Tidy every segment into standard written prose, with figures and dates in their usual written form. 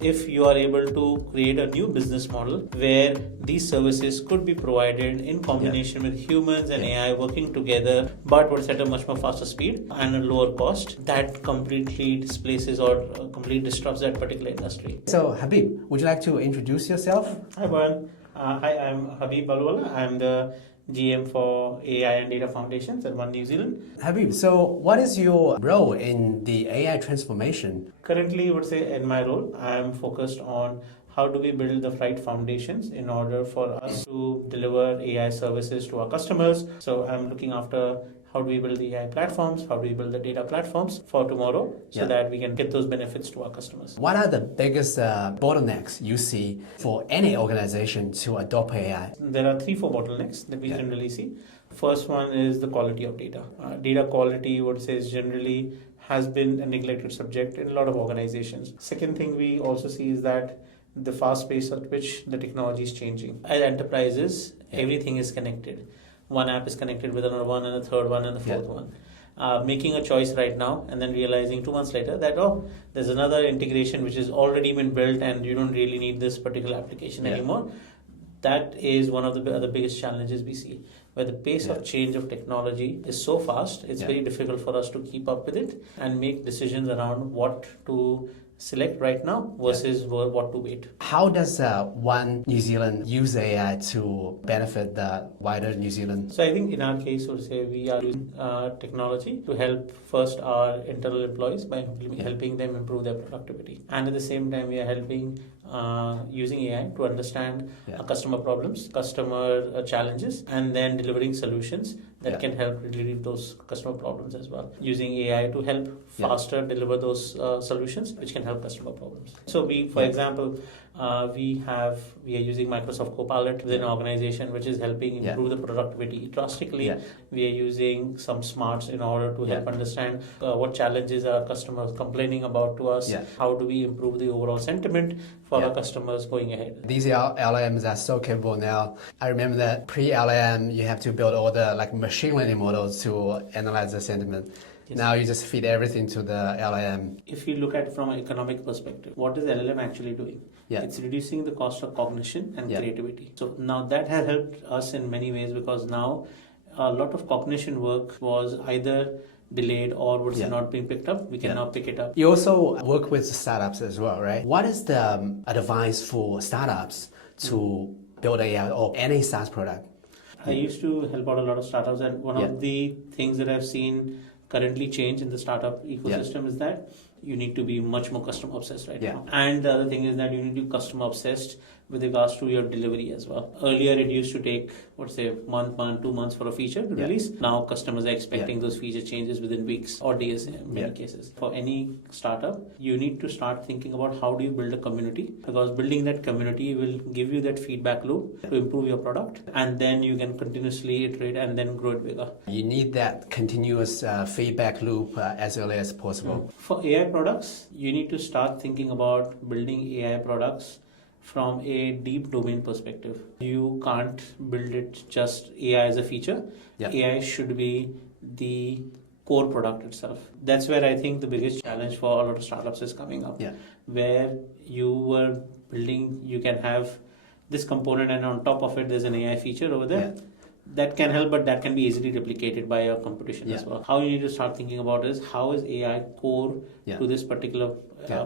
If you are able to create a new business model where these services could be provided in combination with humans and AI working together, but would at a much more faster speed and a lower cost, that completely displaces or completely disrupts that particular industry. So Habib, would you like to introduce yourself? Hi, Boyuan. Hi, I'm Habib Baluwala. I'm the GM for AI and Data Foundations at One New Zealand. Habib, so what is your role in the AI transformation? Currently, I would say in my role, I'm focused on how do we build the right foundations in order for us to deliver AI services to our customers. So I'm looking after how do we build the AI platforms, how do we build the data platforms for tomorrow so that we can get those benefits to our customers. What are the biggest bottlenecks you see for any organization to adopt AI? There are 3-4 bottlenecks that we generally see. First one is the quality of data. Data quality, I would say, is generally has been a neglected subject in a lot of organizations. Second thing we also see is that the fast pace at which the technology is changing. As enterprises, everything is connected. One app is connected with another one and a third one and the fourth one. Making a choice right now and then realizing 2 months later that, there's another integration which has already been built and you don't really need this particular application anymore. That is one of the biggest challenges we see, where the pace of change of technology is so fast, it's very difficult for us to keep up with it and make decisions around what to select right now versus what to wait. How does One New Zealand use AI to benefit the wider New Zealand? So I think in our case, we'll say we are using technology to help first our internal employees by helping them improve their productivity. And at the same time, we are helping using AI to understand customer problems, customer challenges, and then delivering solutions that can help relieve those customer problems as well. Using AI to help faster deliver those solutions which can help customer problems. So we, for example, we are using Microsoft Copilot within an organization which is helping improve the productivity drastically. We are using some smarts in order to help understand what challenges are customers complaining about to us. How do we improve the overall sentiment for our customers going ahead? These LLMs are so capable now. I remember that pre-LLM, you have to build all the machine learning models to analyze the sentiment. Now you just feed everything to the LLM. If you look at it from an economic perspective, what is LLM actually doing? It's reducing the cost of cognition and creativity. So now that has helped us in many ways because now a lot of cognition work was either delayed or was not being picked up. We can now pick it up. You also work with startups as well, right? What is the advice for startups to build AI or any SaaS product? I used to help out a lot of startups, and one of the things that I've seen currently change in the startup ecosystem is that you need to be much more customer obsessed right now. And the other thing is that you need to be customer obsessed with regards to your delivery as well. Earlier it used to take, let's say, 1 month, 2 months for a feature to release. Now customers are expecting those feature changes within weeks or days in many cases. For any startup, you need to start thinking about how do you build a community, because building that community will give you that feedback loop to improve your product, and then you can continuously iterate and then grow it bigger. You need that continuous feedback loop as early as possible. For AI products, you need to start thinking about building AI products from a deep domain perspective. You can't build it just AI as a feature. AI should be the core product itself. That's where I think the biggest challenge for a lot of startups is coming up. Where you were building, you can have this component and on top of it there's an AI feature over there. That can help, but that can be easily replicated by your competition as well. How you need to start thinking about is how is AI core to this particular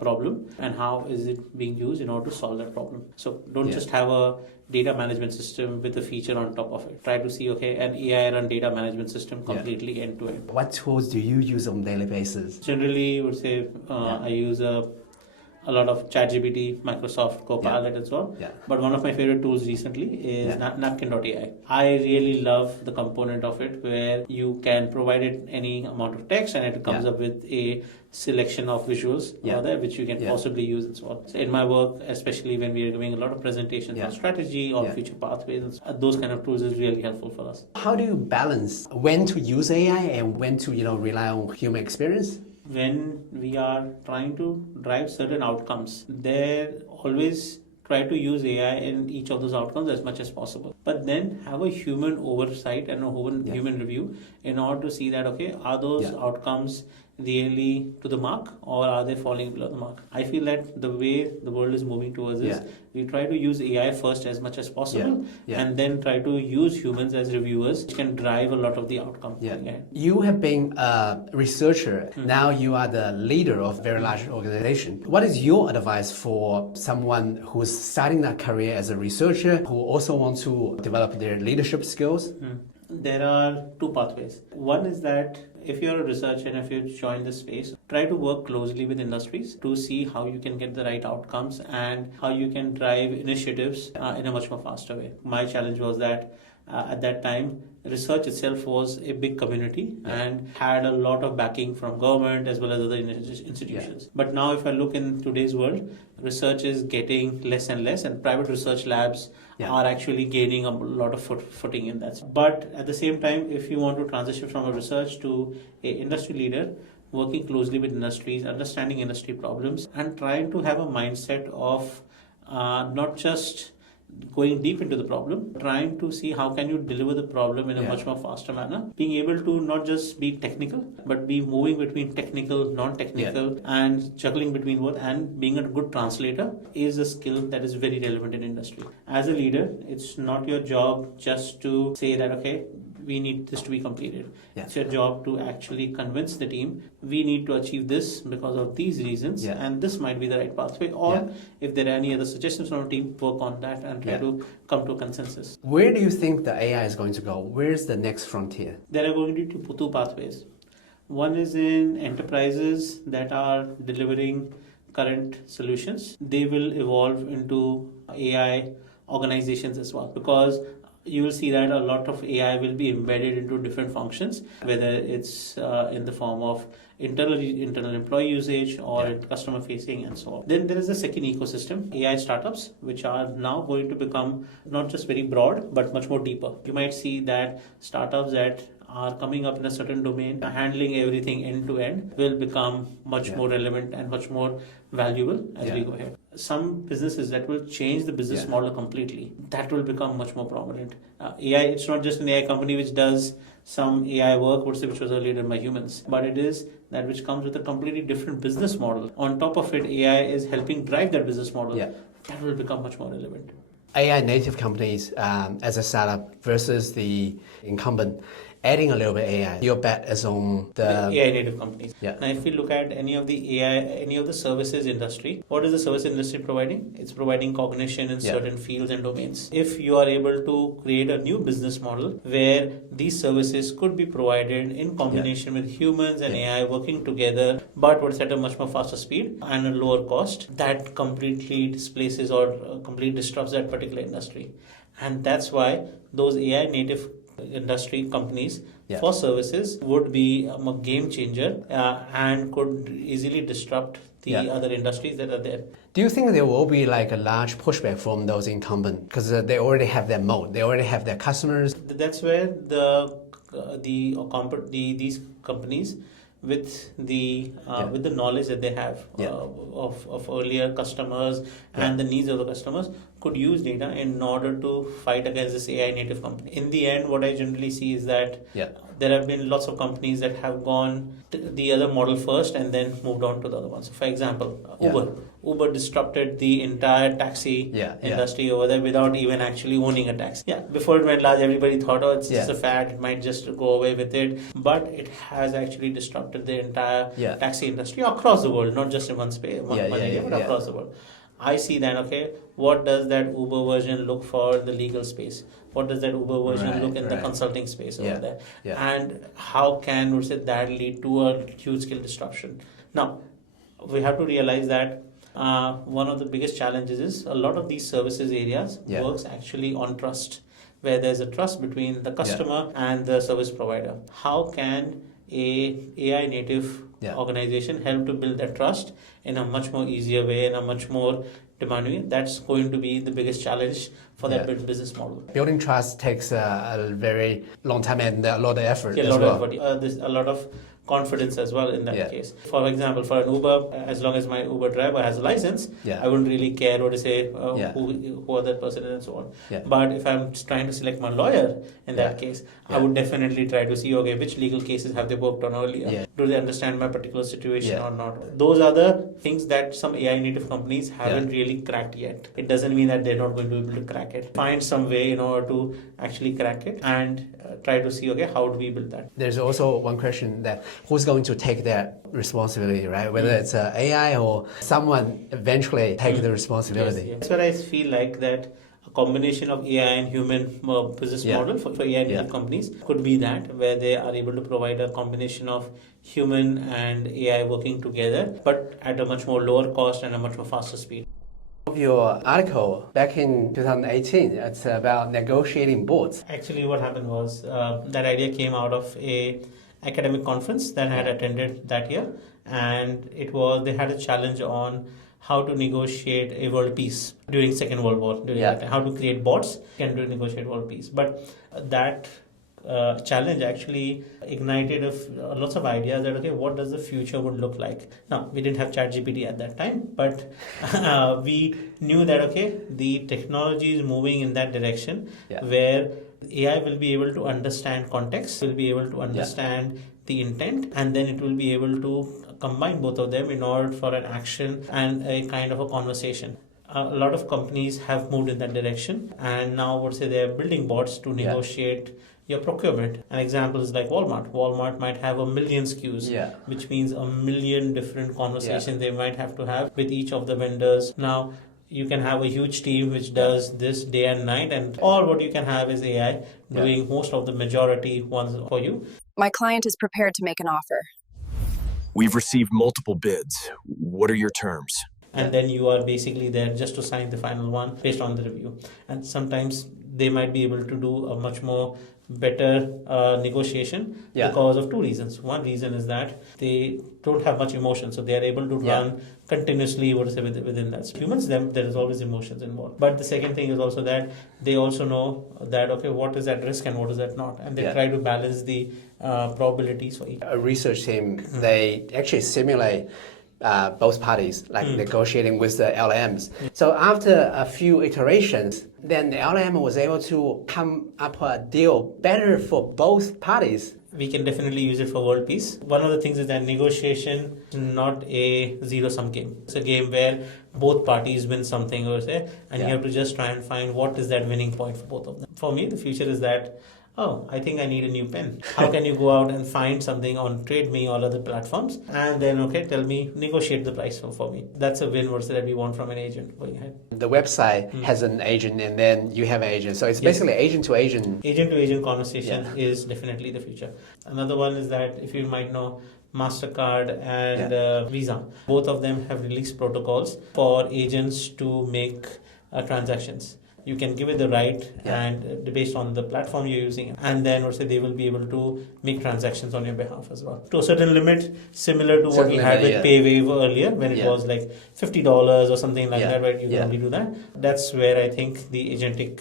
problem, and how is it being used in order to solve that problem. So don't just have a data management system with a feature on top of it. Try to see, an AI run data management system completely end to end. What tools do you use on a daily basis? Generally, I would say I use a lot of ChatGPT, Microsoft Copilot as well. But one of my favorite tools recently is Namkin.di. I really love the component of it where you can provide it any amount of text and it comes up with a selection of visuals there, which you can possibly use as well. So in my work, especially when we are doing a lot of presentations on strategy, on future pathways, those kind of tools is really helpful for us. How do you balance when to use AI and when to rely on human experience? When we are trying to drive certain outcomes, there always try to use AI in each of those outcomes as much as possible. But then have a human oversight and a human review in order to see that, are those outcomes really to the mark, or are they falling below the mark? I feel that the way the world is moving towards is we try to use AI first as much as possible, and then try to use humans as reviewers, which can drive a lot of the outcome. You have been a researcher. Now you are the leader of a very large organization. What is your advice for someone who's starting their career as a researcher, who also wants to develop their leadership skills? There are two pathways. One is that if you're a researcher and if you join this space, try to work closely with industries to see how you can get the right outcomes and how you can drive initiatives in a much more faster way. My challenge was that at that time, research itself was a big community and had a lot of backing from government as well as other institutions. But now if I look in today's world, research is getting less and less, and private research labs are actually gaining a lot of footing in that. But at the same time, if you want to transition from a research to an industry leader, working closely with industries, understanding industry problems, and trying to have a mindset of not just going deep into the problem, trying to see how can you deliver the problem in a much more faster manner, being able to not just be technical, but be moving between technical, non-technical, and juggling between both, and being a good translator is a skill that is very relevant in industry. As a leader, it's not your job just to say that, okay, we need this to be completed. It's your job to actually convince the team, we need to achieve this because of these reasons, and this might be the right pathway. Or if there are any other suggestions from the team, work on that and try to come to a consensus. Where do you think the AI is going to go? Where's the next frontier? There are going to be two pathways. One is in enterprises that are delivering current solutions. They will evolve into AI organizations as well, because you will see that a lot of AI will be embedded into different functions, whether it's in the form of internal employee usage or customer facing and so on. Then there is a second ecosystem, AI startups, which are now going to become not just very broad, but much more deeper. You might see that startups that are coming up in a certain domain, handling everything end to end, will become much more relevant and much more valuable as we go ahead. Some businesses that will change the business model completely, that will become much more prominent. AI, it's not just an AI company which does some AI work, which was earlier done by humans, but it is that which comes with a completely different business model. On top of it, AI is helping drive that business model. That will become much more relevant. AI native companies as a startup versus the incumbent, adding a little bit AI, your bet is on the AI native companies. Now, if we look at any of the AI, any of the services industry, what is the service industry providing? It's providing cognition in certain fields and domains. If you are able to create a new business model where these services could be provided in combination with humans and AI working together, but what's at a much more faster speed and a lower cost, that completely displaces or completely disrupts that particular industry. And that's why those AI native industry companies for services would be a game changer and could easily disrupt the other industries that are there. Do you think there will be like a large pushback from those incumbents because they already have their moat, they already have their customers? That's where these companies with the knowledge that they have of earlier customers and the needs of the customers could use data in order to fight against this AI native company. In the end, what I generally see is that there have been lots of companies that have gone to the other model first and then moved on to the other ones. So for example, Uber disrupted the entire taxi industry over there without even actually owning a taxi. Before it went large, everybody thought, it's just a fad, it might just go away with it. But it has actually disrupted the entire taxi industry across the world, not just in one space, one area, but across the world. I see that, what does that Uber version look for the legal space? What does that Uber version look in the consulting space over there? And how can that lead to a huge scale disruption? Now, we have to realize that one of the biggest challenges is a lot of these services areas works actually on trust, where there's a trust between the customer and the service provider. How can a AI native organization help to build that trust in a much more easier way, in a much more demanding way? That's going to be the biggest challenge for that business model. Building trust takes a very long time and a lot of effort. A lot of confidence as well in that case. For example, for an Uber, as long as my Uber driver has a license, I wouldn't really care what to say, who that person is and so on. But if I'm trying to select my lawyer in that case, I would definitely try to see, okay, which legal cases have they worked on earlier? Do they understand my particular situation or not? Those are the things that some AI native companies haven't really cracked yet. It doesn't mean that they're not going to be able to crack it. Find some way in order to actually crack it and try to see, okay, how do we build that? There's also one question that who's going to take that responsibility, right? Whether it's AI or someone eventually take the responsibility. Yes. That's what I feel like, that a combination of AI and human business model for AI native companies could be that, where they are able to provide a combination of human and AI working together, but at a much more lower cost and a much more faster speed. Your article back in 2018, it's about negotiating bots. Actually, what happened was that idea came out of a academic conference that I had attended that year, and they had a challenge on how to negotiate a world peace during Second World War, that time, how to create bots and to negotiate world peace. But that challenge actually ignited lots of ideas that, okay, what does the future would look like? Now, we didn't have ChatGPT at that time, but we knew that, okay, the technology is moving in that direction where AI will be able to understand context, will be able to understand the intent, and then it will be able to combine both of them in order for an action and a kind of a conversation. A lot of companies have moved in that direction, and now I would say they're building bots to negotiate your procurement. An example is like Walmart. Walmart might have 1 million SKUs, which means 1 million different conversations they might have to have with each of the vendors. Now, you can have a huge team which does this day and night, or what you can have is AI doing most of the majority ones for you. My client is prepared to make an offer. We've received multiple bids. What are your terms? And then you are basically there just to sign the final one based on the review. And sometimes they might be able to do a much more better negotiation because of two reasons. One reason is that they don't have much emotion, so they are able to run continuously within that. So humans, there is always emotions involved. But the second thing is also that they also know that, okay, what is at risk and what is that not, and they try to balance the probabilities for each. A research team, they actually simulate both parties, like negotiating with the LLMs. So after a few iterations, then the LLM was able to come up a deal better for both parties. We can definitely use it for world peace. One of the things is that negotiation is not a zero-sum game. It's a game where both parties win something, and you have to just try and find what is that winning point for both of them. For me, the future is that, I think I need a new pen. How can you go out and find something on TradeMe or other platforms and then, tell me, negotiate the price for me. That's a win that we want from an agent going ahead. The website has an agent and then you have an agent. So it's basically agent to agent. Agent to agent conversation is definitely the future. Another one is that, if you might know, MasterCard and Visa, both of them have released protocols for agents to make transactions. You can give it the right and based on the platform you're using, and then they will be able to make transactions on your behalf as well. To a certain limit, similar to what we had with PayWave earlier, when it was like $50 or something like that, where you can only do that. That's where I think the agentic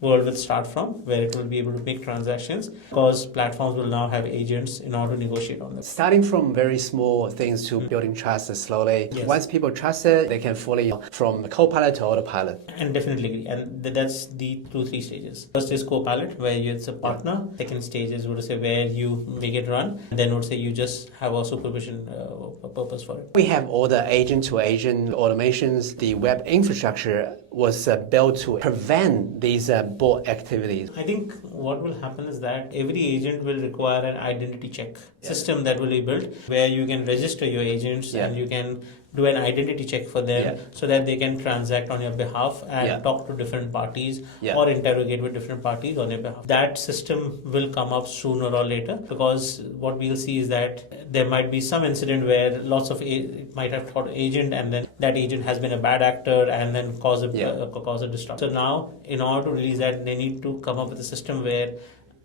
world will start from, where it will be able to make transactions, because platforms will now have agents in order to negotiate on them. Starting from very small things to building trust slowly. Once people trust it, they can fully from Copilot to autopilot. And definitely agree. And that's the 2-3 stages. First is Copilot, where it's a partner. Second stage is where you make it run. And then you just have a supervision purpose for it. We have all the agent-to-agent automations. The web infrastructure was built to prevent these bot activities. I think what will happen is that every agent will require an identity check system that will be built, where you can register your agents and you can do an identity check for them so that they can transact on your behalf and talk to different parties or interrogate with different parties on your behalf. That system will come up sooner or later, because what we'll see is that there might be some incident where lots of it might have thought agent, and then that agent has been a bad actor and then cause a disruption. So now, in order to release that, they need to come up with a system where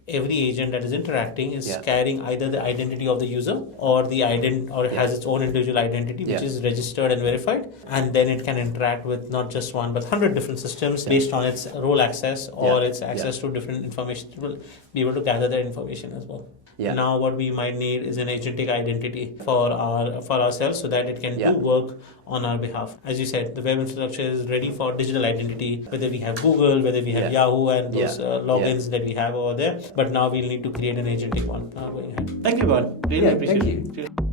every agent that is interacting is carrying either the identity of the user or it has its own individual identity, which is registered and verified, and then it can interact with not just one but 100 different systems based on its role access or its access to different information. It will be able to gather that information as well. Yeah. Now what we might need is an agentic identity for ourselves so that it can do work on our behalf. As you said, the web infrastructure is ready for digital identity, whether we have Google, whether we have Yahoo and those logins that we have over there. But now we'll need to create an agentic one going ahead. Thank you, Bob. Really appreciate it. Thank you.